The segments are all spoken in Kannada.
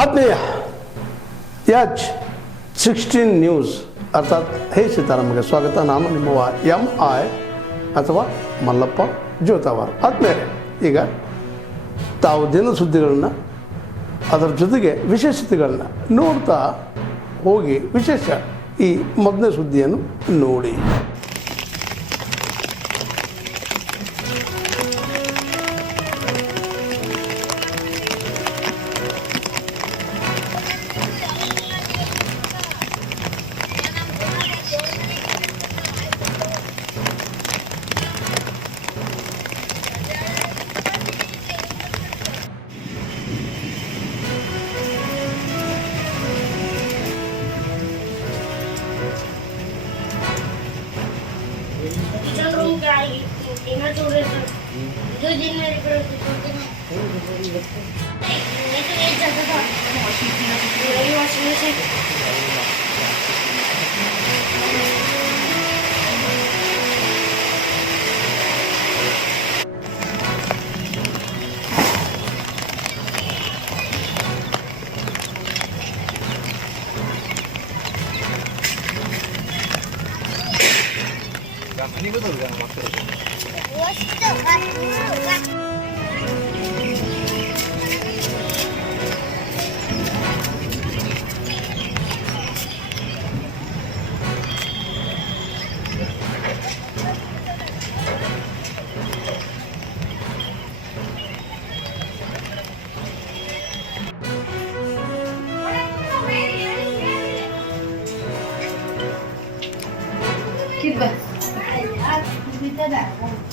ಆತ್ಮೀಯ H16 ನ್ಯೂಸ್ ಅರ್ಥಾತ್ ಹೇ ಸೀತಾರಾಮಗೆ ಸ್ವಾಗತ. ನಾನು ನಿಮ್ಮವ MI ಅಥವಾ ಮಲ್ಲಪ್ಪ ಜೋತಾವಾರ್. ಆದ್ಮೇಲೆ ಈಗ ತಾವು ದಿನ ಸುದ್ದಿಗಳನ್ನ ಅದರ ಜೊತೆಗೆ ವಿಶೇಷತೆಗಳನ್ನ ನೋಡ್ತಾ ಹೋಗಿ ವಿಶೇಷ ಈ ಮೊದಲನೇ ಸುದ್ದಿಯನ್ನು ನೋಡಿ.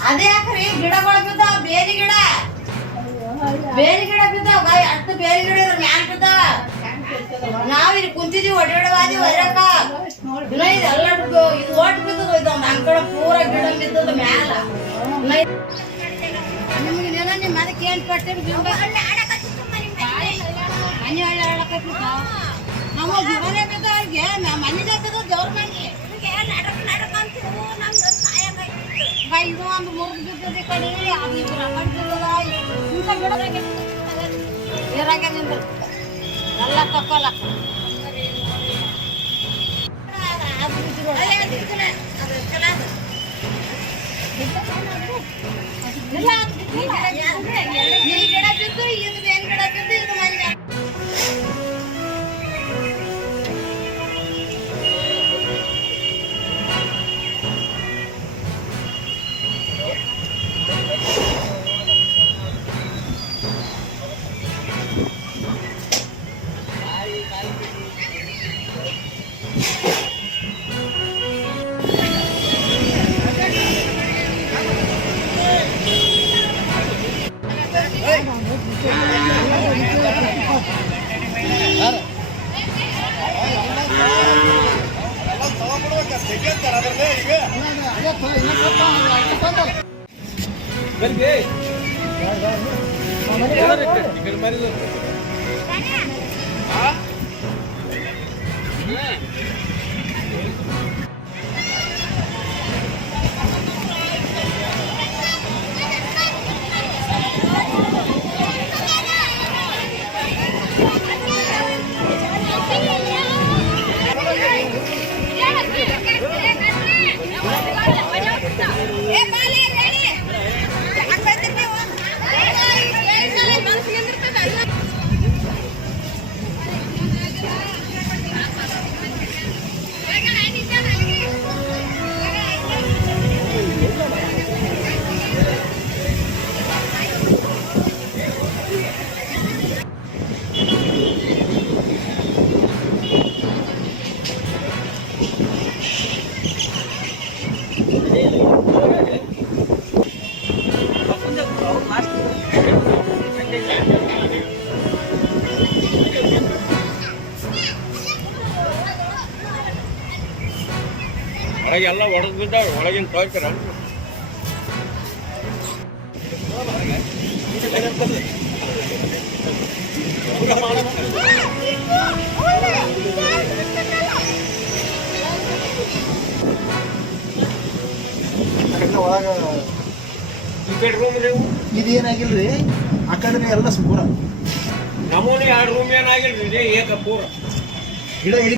ಅದೇ ಯಾಕ್ರಿ ಗಿಡಗಳು ಬಿದ್ದಾವ, ಬೇರೆ ಗಿಡ ಬಿದ್ದಾವ, ಅಷ್ಟು ಬೇರೆ ಗಿಡ ಮ್ಯಾಲ ಬಿದ್ದಾವ. ನಾವ್ ಇಲ್ಲಿ ಕುಂತಿದೀವಿ ಒಡವಾದಿ ಹೊರಕ ಎಲ್ಲ ಇದು ಒಟ್ಟು ಬಿದ್ದದ. ಇದು ನಮ್ ಕಡೆ ಪೂರ ಗಿಡ ಬಿದ್ದದ ಮ್ಯಾಲ. ನಿಮ್ಗೆ ನಿಮ್ ಅದಕ್ಕೆ ಏನ್ ಪಟ್ಟಿರ್ ಮನೆ ಒಳ್ಳೆ ಆಡಕತ್ತಿದ್ದ ನಮ್ಮ ಜೀವನೇ ಬಿದ್ದವ್ರಿಗೆ ಮನೆಗೆ ಬಿದ್ದ ದೇವ್ರ ಮನೆ. ಇದು ಒಂದು ಮುರಿದು ಬಿದ್ದದ ಕಡೆ ಅದು ಇಬ್ರು ಅಂಗಡಿ ಬಿದ್ದದ. ಇಂಥ ಗಿಡದಾಗ ಇರಾಗ ನಿಂದ್ರು ಎಲ್ಲ ತಕ್ಕೊಲ್ಲ. ಈ ಗಿಡ ಬಿದ್ದು ಇದು ಬೇನ್ ಗಿಡ ಬಿದ್ದು ಇದು ಮನೆ. ಎಲ್ಲ ಒಡೆದು ಬಿದ್ದ ಒಳಗಿನ ತೋರ್ತಾರ. ಒಳಗ ಬೆಡ್ರೂಮ್ ನೀವು ಇದೇನಾಗಿಲ್ರಿ ಆ ಕಡೆ ಎಲ್ಲ ಪೂರ ನಮೂನಿ 2 ರೂಮ್ ಏನಾಗಿಲ್ರಿ ಇದೇ ಏಕ ಪೂರ ಗಿಡ ಇಳಿ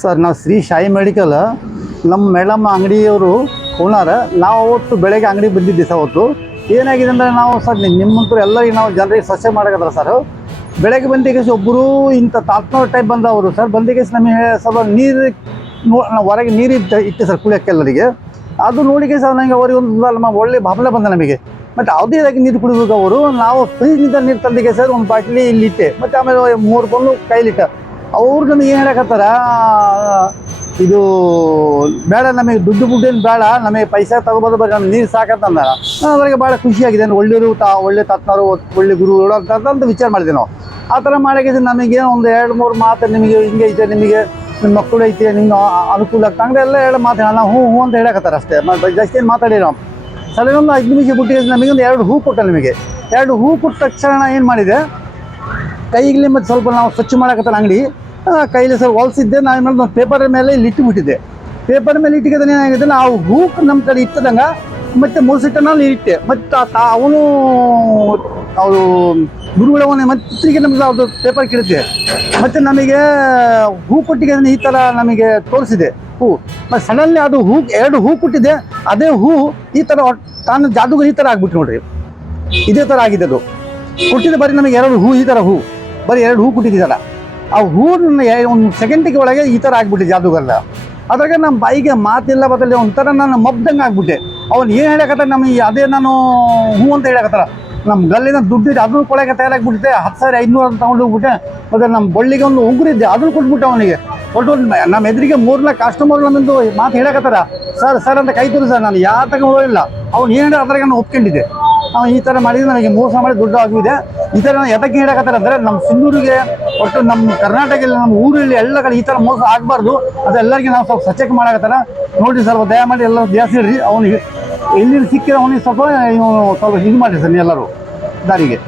ಸರ್ ನಾವು ಶ್ರೀ ಸಾಯಿ ಮೆಡಿಕಲ್ ನಮ್ಮ ಮೇಡಮ್ ಅಂಗಡಿಯವರು ಓನರ್ ನಾವು ಅವತ್ತು ಬೆಳಗ್ಗೆ ಅಂಗಡಿಗೆ ಬಂದಿದ್ದೆ ಸರ್ ಅವತ್ತು ಏನಾಗಿದೆ ಅಂದರೆ ನಾವು ಸರ್ ನಿಮ್ಮಂತೂ ಎಲ್ಲರಿಗೆ ನಾವು ಜನರಿಗೆ ಸ್ವಚ್ಛ ಮಾಡಕತ್ತಾರ ಸರ್ ಬೆಳಗ್ಗೆ ಬಂದಿಗೆ ಒಬ್ಬರು ಇಂಥ ತಾತ್ನೂರು ಟೈಪ್ ಬಂದವರು ಸರ್ ಬಂದಿಗೆ ನಮಗೆ ಸ್ವಲ್ಪ ನೀರು ನಾವು ಹೊರಗೆ ನೀರು ಇಟ್ಟು ಸರ್ ಕುಡಿಯೋಕ್ಕೆ ಎಲ್ಲರಿಗೆ ಅದು ನೋಡಿಕೆ ಸರ್ ನನಗೆ ಅವರಿಗೆ ಒಂದು ನಮ್ಮ ಒಳ್ಳೆ ಭಾವನೆ ಬಂದ ನಮಗೆ ಮತ್ತು ಯಾವುದೇ ಇದಾಗಿ ನೀರು ಕುಡಿಬೇಕು ಅವರು ನಾವು ಫ್ರಿಜ್ನಿಂದ ನೀರು ತಂದಿಗೆ ಸರ್ ಒಂದು ಬಾಟ್ಲಿ ಇಲ್ಲಿ ಇಟ್ಟೆ ಮತ್ತು ಆಮೇಲೆ 3 ಬಂದು ಕೈಲಿಟ್ಟ ಅವ್ರು ನಮಗೆ ಏನು ಹೇಳಕತ್ತಾರ ಇದು ಬೇಡ ನಮಗೆ ದುಡ್ಡು ಏನು ಬೇಡ ನಮಗೆ ಪೈಸೆ ತಗೋಬೋದು ಬರೀ ನಮ್ಗೆ ನೀರು ಸಾಕಂತಂದಾರ ಅವರಿಗೆ ಭಾಳ ಖುಷಿಯಾಗಿದೆ ಒಳ್ಳೆಯವರು ಒಳ್ಳೆ ತತ್ನಾರು ಒಳ್ಳೆ ಗುರುಗಳು ಅಂತ ವಿಚಾರ ಮಾಡಿದೆ ನಾವು ಆ ಥರ ಮಾಡಿದ್ರೆ ನಮಗೆ ಒಂದು 2-3 ಮಾತು ನಿಮಗೆ ಹಿಂಗೆ ಐತೆ ನಿಮಗೆ ನಿಮ್ಮ ಮಕ್ಕಳು ಐತೆ ನಿಮ್ಗೆ ಅನುಕೂಲ ಆಗ್ತದೆ ಹಂಗೆ ಎಲ್ಲ 2 ಮಾತು ನಾವು ಹ್ಞೂ ಅಂತ ಹೇಳಕತ್ತಾರ ಅಷ್ಟೇ ಜಾಸ್ತಿ ಏನು ಮಾತಾಡಿ ನಾವು ಸಲ ಒಂದು 5 ನಿಮಿಷ ಬಿಟ್ಟಿಗೆ ನಮಗೆ ಒಂದು 2 ಹೂ ಕೊಟ್ಟ ನಿಮಗೆ 2 ಹೂ ಕೊಟ್ಟ ತಕ್ಷಣ ಏನು ಮಾಡಿದೆ ಕೈಗೆ ಮತ್ತು ಸ್ವಲ್ಪ ನಾವು ಸ್ವಚ್ಛ ಮಾಡಕತ್ತಾರ ಅಂಗಡಿ ಕೈಲಿ ಸ್ವಲ್ಪ ಹೊಲ್ಸಿದ್ದೆ ನಾನು ಮೇಲೆ ಒಂದು ಪೇಪರ್ ಮೇಲೆ ಇಲ್ಲಿ ಇಟ್ಟುಬಿಟ್ಟಿದ್ದೆ ಪೇಪರ್ ಮೇಲೆ ಇಟ್ಟಿಗೆ ಏನಾಗಿದೆ ನಾವು ಹೂಕ್ ನಮ್ಮ ಕಡೆ ಇಟ್ಟದಂಗೆ ಮತ್ತು ಮುಳ್ಸಿಟ್ಟ ನಾನು ಇಟ್ಟೆ ಮತ್ತು ಅವನು ಅವರು ಗುರುಗಳವನೇ ಮತ್ತೆ ನಮಗೆ ಅದು ಪೇಪರ್ ಕಿಡುತ್ತೆ ಮತ್ತು ನಮಗೆ ಹೂ ಕೊಟ್ಟಿಗೆ ಈ ಥರ ನಮಗೆ ತೋರಿಸಿದೆ ಹೂ ಮತ್ತು ಸಡನ್ಲಿ ಅದು ಹೂ 2 ಹೂ ಕೊಟ್ಟಿದ್ದೆ ಅದೇ ಹೂ ಈ ಥರ ತಾನು ಜಾದುಗರು ಈ ಥರ ಆಗ್ಬಿಟ್ಟು ನೋಡ್ರಿ ಇದೇ ಥರ ಆಗಿದೆ ಅದು ಕೊಟ್ಟಿದ್ದೆ ಬರೀ ನಮಗೆ 2 ಹೂ ಈ ಥರ ಹೂ ಬರೀ 2 ಹೂ ಕೊಟ್ಟಿದ್ದಾರ ಆ ಹೂರನ್ನ ಒಂದು ಸೆಕೆಂಡಿಗೆ ಒಳಗೆ ಈ ಥರ ಆಗ್ಬಿಟ್ಟಿದೆ ಜಾದುಗಲ್ಲ ಅದ್ರಾಗ ನಮ್ಮ ಬಾಯಿಗೆ ಮಾತಿಲ್ಲ ಬದಲಿ ಒಂಥರ ನಾನು ಮಬ್ದಂಗೆ ಆಗ್ಬಿಟ್ಟೆ ಅವ್ನು ಏನು ಹೇಳಕತ್ತಾರ ನಮಗೆ ಅದೇ ನಾನು ಹೂ ಅಂತ ಹೇಳಕತ್ತಾರ ನಮ್ಮ ಗಲ್ಲಿನ ದುಡ್ಡಿದ್ದು ಅದನ್ನು ಕೊಳಗೆ ತಯಾರಾಗ್ಬಿಟ್ಟಿದೆ 10,500 ಅಂತ ತೊಗೊಂಡು ಹೋಗ್ಬಿಟ್ಟೆ ಮತ್ತು ನಮ್ಮ ಬಳ್ಳಿಗೆ ಒಂದು ಉಗುರಿದ್ದೆ ಅದನ್ನು ಕೊಟ್ಬಿಟ್ಟೆ ಅವನಿಗೆ ಕೊಟ್ಟು ನಮ್ಮ ಎದುರಿಗೆ 3-4 ಕಸ್ಟಮರ್ ನಮ್ಮದು ಮಾತು ಹೇಳಕತ್ತಾರ ಸರ್ ಅಂತ ಕೈ ತೋರಿಸ ನಾನು ಯಾವ ತಗೊಂಡಿಲ್ಲ ಅವ್ನು ಏನು ಹೇಳಿ ಅದ್ರಾಗ ನಾನು ಒಪ್ಕೊಂಡಿದ್ದೆ ಈ ಥರ ಮಾಡಿದ್ರೆ ನನಗೆ ಮೋಸ ಮಾಡಿ ದುಡ್ಡು ಆಗಿದೆ ಈ ಥರ ಎದಕ್ಕೆ ಹೇಳಕತ್ತಾರ ಅಂದರೆ ನಮ್ಮ ಸಿಂಧೂರಿಗೆ ಒಟ್ಟು ನಮ್ಮ ಕರ್ನಾಟಕದಲ್ಲಿ ನಮ್ಮ ಊರಲ್ಲಿ ಎಲ್ಲ ಕಡೆ ಈ ಥರ ಮೋಸ ಆಗಬಾರ್ದು ಅದೆಲ್ಲರಿಗೆ ನಾವು ಸ್ವಲ್ಪ ಸಚೇಕ ಮಾಡಕತ್ತಾರ ನೋಡಿ ಸ್ವಲ್ಪ ದಯಮಾಡಿ ಎಲ್ಲ ಜಾಸ್ತಿ ಇಡ್ರಿ ಅವನಿಗೆ ಎಲ್ಲಿ ಸಿಕ್ಕಿರೋ ಅವನಿಗೆ ಸ್ವಲ್ಪ ಇದು ಮಾಡಿರಿ ಸರ್ ಎಲ್ಲರೂ ದಾರಿಗೆ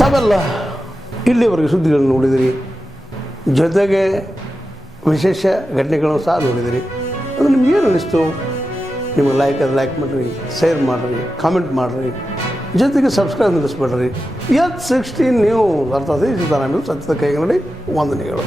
ತಾವೆಲ್ಲ ಇಲ್ಲಿವರೆಗೆ ಸುದ್ದಿಗಳನ್ನು ನೋಡಿದಿರಿ, ಜೊತೆಗೆ ವಿಶೇಷ ಘಟನೆಗಳನ್ನು ಸಹ ನೋಡಿದಿರಿ. ಅದು ನಿಮ್ಗೇನು ಅನ್ನಿಸ್ತು? ನಿಮಗೆ ಲೈಕ್ ಮಾಡಿರಿ, ಶೇರ್ ಮಾಡಿರಿ, ಕಾಮೆಂಟ್ ಮಾಡಿರಿ, ಜೊತೆಗೆ ಸಬ್ಸ್ಕ್ರೈಬ್ ನಿಲ್ಲಿಸ್ಬೇಡ್ರಿ. H16 ನ್ಯೂಸ್ ಅರ್ಥಾತ್ ಸತ್ಯದ ಕೈಗನ್ನಡಿ ವಂದನೆಗಳು.